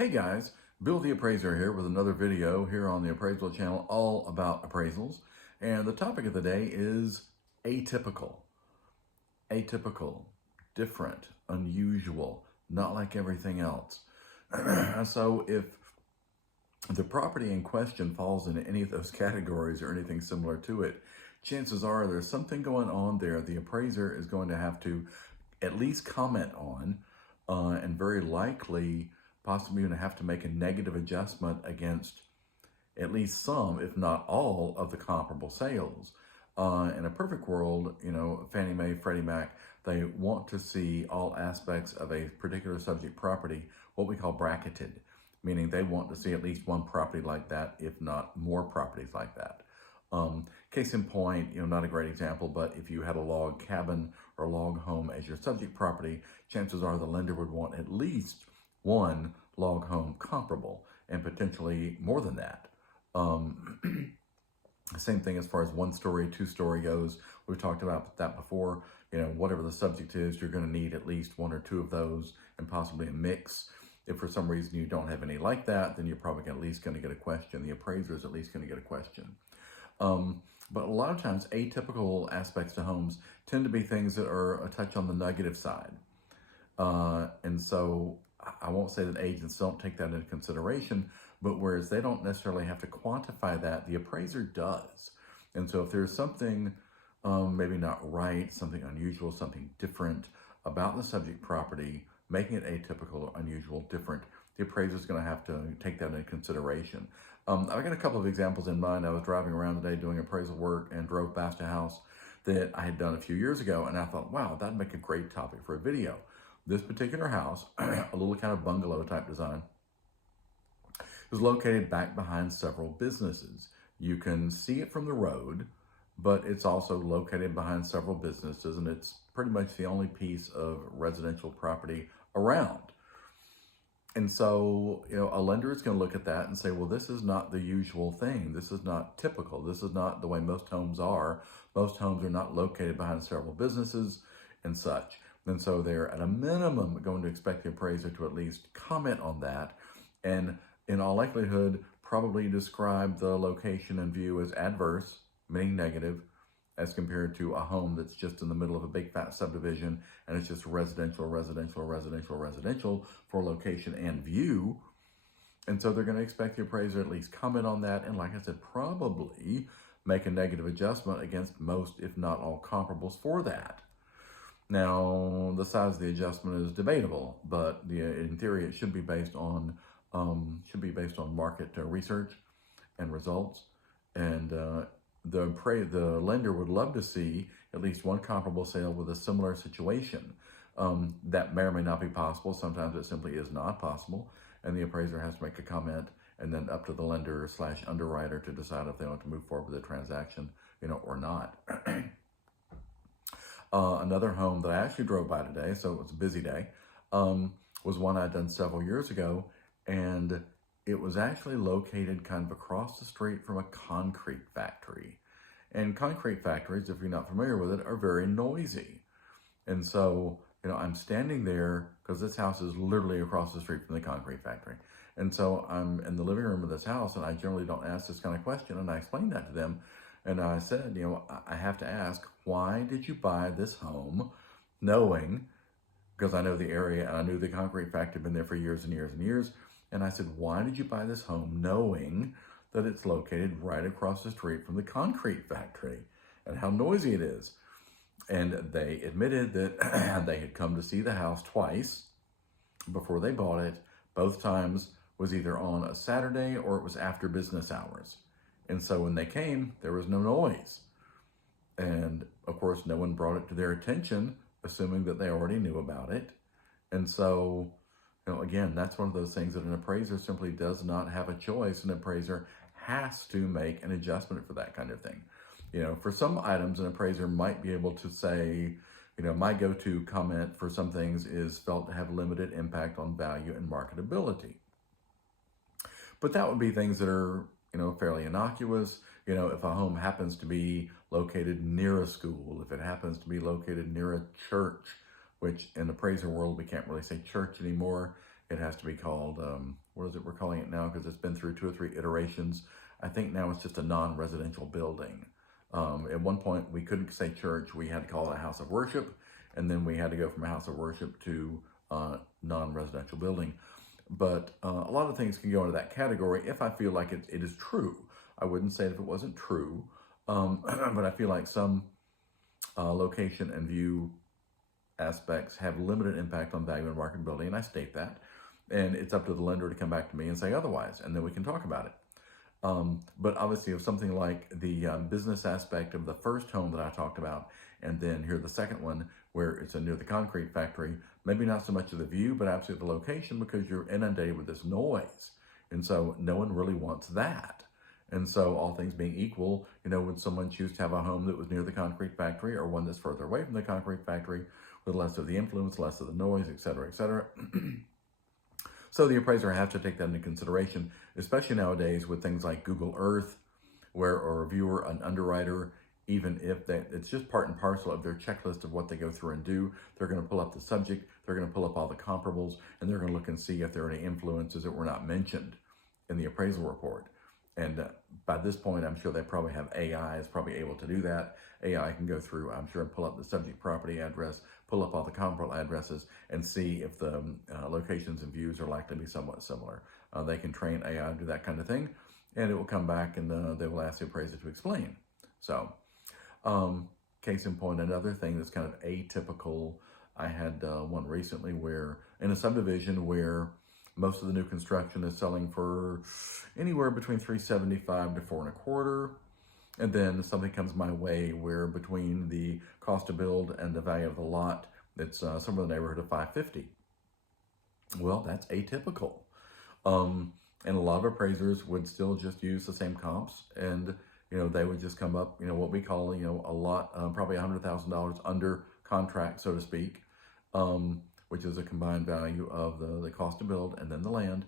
Hey guys, Bill the Appraiser here with another video here on the Appraisal channel all about appraisals. And the topic of the day is atypical. Atypical, different, unusual, not like everything else. So if the property in question falls into any of those categories or anything similar to it, chances are there's something going on there the appraiser is going to have to at least comment on, and very likely possibly going to have to make a negative adjustment against at least some, if not all, of the comparable sales. In a perfect world, Fannie Mae, Freddie Mac, they want to see all aspects of a particular subject property, what we call bracketed, meaning they want to see at least one property like that, if not more properties like that. Case in point, not a great example, but if you had a log cabin or log home as your subject property, chances are the lender would want at least one log home comparable and potentially more than that. Same thing as far as 1-story, 2-story goes. We've talked about that before. Whatever the subject is, you're going to need at least 1 or 2 of those and possibly a mix. If for some reason you don't have any like that, then you're probably at least going to get a question. The appraiser is at least going to get a question. But a lot of times atypical aspects to homes tend to be things that are a touch on the negative side. And so I won't say that agents don't take that into consideration, but whereas they don't necessarily have to quantify that, the appraiser does. And so if there's something maybe not right, something unusual, something different about the subject property, making it atypical, unusual, different, the appraiser is going to have to take that into consideration. I've got a couple of examples in mind. I was driving around today doing appraisal work and drove past a house that I had done a few years ago, and I thought, wow, that'd make a great topic for a video. This particular house, a little kind of bungalow type design, is located back behind several businesses. You can see it from the road, but it's also located behind several businesses, and it's pretty much the only piece of residential property around. And so, a lender is going to look at that and say, well, this is not the usual thing. This is not typical. This is not the way most homes are. Most homes are not located behind several businesses and such. And so they're at a minimum going to expect the appraiser to at least comment on that. And in all likelihood, probably describe the location and view as adverse, meaning negative, as compared to a home that's just in the middle of a big fat subdivision and it's just residential, residential, residential, residential for location and view. And so they're going to expect the appraiser at least comment on that. And like I said, probably make a negative adjustment against most, if not all, comparables for that. Now, the size of the adjustment is debatable, but in theory, it should be based on market research and results. And the lender would love to see at least one comparable sale with a similar situation. That may or may not be possible. Sometimes it simply is not possible, and the appraiser has to make a comment, and then up to the lender / underwriter to decide if they want to move forward with the transaction, or not. Another home that I actually drove by today, so it was a busy day, was one I'd done several years ago, and it was actually located kind of across the street from a concrete factory. And concrete factories, if you're not familiar with it, are very noisy. And so, I'm standing there because this house is literally across the street from the concrete factory. And so I'm in the living room of this house, and I generally don't ask this kind of question, and I explained that to them. And I said, I have to ask, why did you buy this home knowing, because I know the area and I knew the concrete factory had been there for years and years and years. And I said, why did you buy this home knowing that it's located right across the street from the concrete factory and how noisy it is? And they admitted that they had come to see the house twice before they bought it. Both times was either on a Saturday or it was after business hours. And so when they came, there was no noise. And of course, no one brought it to their attention, assuming that they already knew about it. And so, again, that's one of those things that an appraiser simply does not have a choice. An appraiser has to make an adjustment for that kind of thing. For some items, an appraiser might be able to say, my go-to comment for some things is felt to have limited impact on value and marketability. But that would be things that are fairly innocuous. If a home happens to be located near a school, if it happens to be located near a church, which in the appraiser world, we can't really say church anymore. It has to be called, what is it we're calling it now? Because it's been through 2 or 3 iterations. I think now it's just a non-residential building. At one point, we couldn't say church. We had to call it a house of worship. And then we had to go from a house of worship to non-residential building. But a lot of things can go into that category if I feel like it is true. I wouldn't say it if it wasn't true. But I feel like some location and view aspects have limited impact on value and marketability, and I state that. And it's up to the lender to come back to me and say otherwise, and then we can talk about it. But obviously, if something like the business aspect of the first home that I talked about, and then here the second one, where it's near the concrete factory, maybe not so much of the view, but absolutely the location, because you're inundated with this noise. And so no one really wants that. And so all things being equal, would someone choose to have a home that was near the concrete factory, or one that's further away from the concrete factory with less of the influence, less of the noise, et cetera, et cetera? So the appraiser has to take that into consideration, especially nowadays with things like Google Earth, where a reviewer, an underwriter, even if it's just part and parcel of their checklist of what they go through and do, they're going to pull up the subject, they're going to pull up all the comparables, and they're going to look and see if there are any influences that were not mentioned in the appraisal report. And by this point, I'm sure they probably have AI is probably able to do that. AI can go through, I'm sure, and pull up the subject property address, pull up all the comparable addresses, and see if the locations and views are likely to be somewhat similar. They can train AI to do that kind of thing, and it will come back and they will ask the appraiser to explain. So, case in point, another thing that's kind of atypical, I had one recently where, in a subdivision where most of the new construction is selling for anywhere between $375 to $425. And then something comes my way where between the cost to build and the value of the lot, it's somewhere in the neighborhood of $550. Well, that's atypical. And a lot of appraisers would still just use the same comps, and they would just come up, what we call, a lot, probably $100,000 under contract, so to speak, which is a combined value of the cost to build and then the land.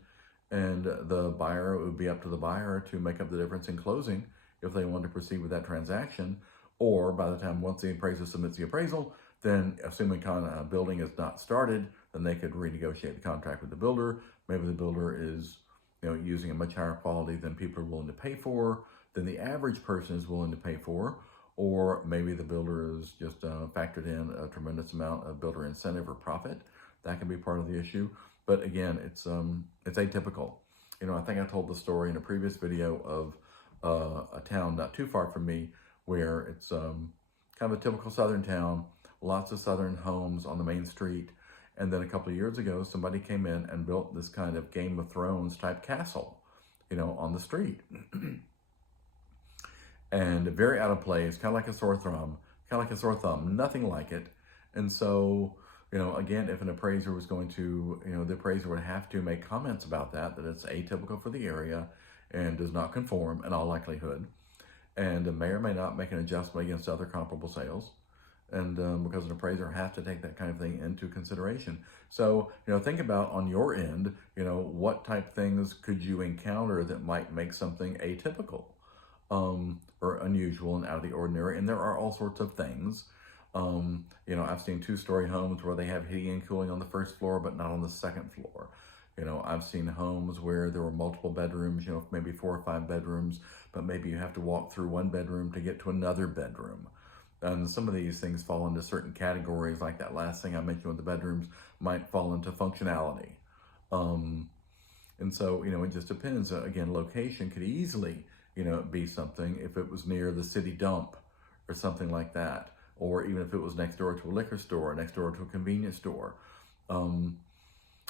And the buyer, it would be up to the buyer to make up the difference in closing if they want to proceed with that transaction. Or by the time, once the appraiser submits the appraisal, then assuming building is not started, then they could renegotiate the contract with the builder. Maybe the builder is using a much higher quality than people are willing to pay for, than the average person is willing to pay for. Or maybe the builder is just factored in a tremendous amount of builder incentive or profit. That can be part of the issue. But again, it's atypical. I think I told the story in a previous video of a town not too far from me where it's kind of a typical southern town, lots of southern homes on the main street. And then a couple of years ago, somebody came in and built this kind of Game of Thrones type castle, on the street. And very out of place, kind of like a sore thumb, nothing like it. And so, again, if an appraiser was going to, the appraiser would have to make comments about that it's atypical for the area and does not conform in all likelihood, and may or may not make an adjustment against other comparable sales. And because an appraiser has to take that kind of thing into consideration. So, think about on your end, what type things could you encounter that might make something atypical or unusual and out of the ordinary. And there are all sorts of things. I've seen 2-story homes where they have heating and cooling on the first floor, but not on the second floor. I've seen homes where there were multiple bedrooms, maybe 4 or 5 bedrooms, but maybe you have to walk through one bedroom to get to another bedroom. And some of these things fall into certain categories, like that last thing I mentioned with the bedrooms might fall into functionality. And so, it just depends. Again, location could easily, be something if it was near the city dump or something like that. Or even if it was next door to a liquor store, next door to a convenience store,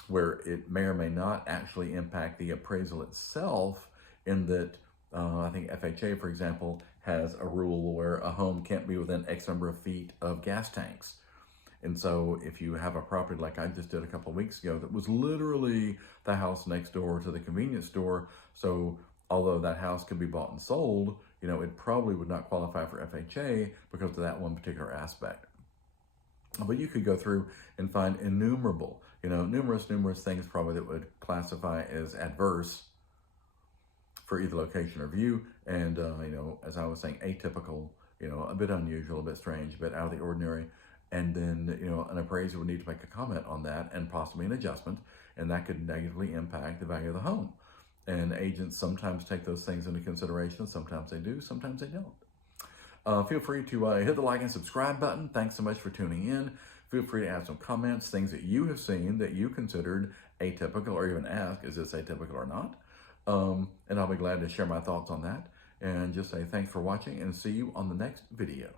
where it may or may not actually impact the appraisal itself, in that I think FHA, for example, has a rule where a home can't be within X number of feet of gas tanks. And so if you have a property like I just did a couple of weeks ago that was literally the house next door to the convenience store, so although that house could be bought and sold, it probably would not qualify for FHA because of that one particular aspect. But you could go through and find innumerable, numerous things probably that would classify as adverse for either location or view. And, as I was saying, atypical, a bit unusual, a bit strange, a bit out of the ordinary. and then, you know, an appraiser would need to make a comment on that and possibly an adjustment, and that could negatively impact the value of the home. And agents sometimes take those things into consideration. Sometimes they do, sometimes they don't. Feel free to hit the like and subscribe button. Thanks so much for tuning in. Feel free to add some comments, things that you have seen that you considered atypical, or even ask, is this atypical or not? And I'll be glad to share my thoughts on that. And just say thanks for watching, and see you on the next video.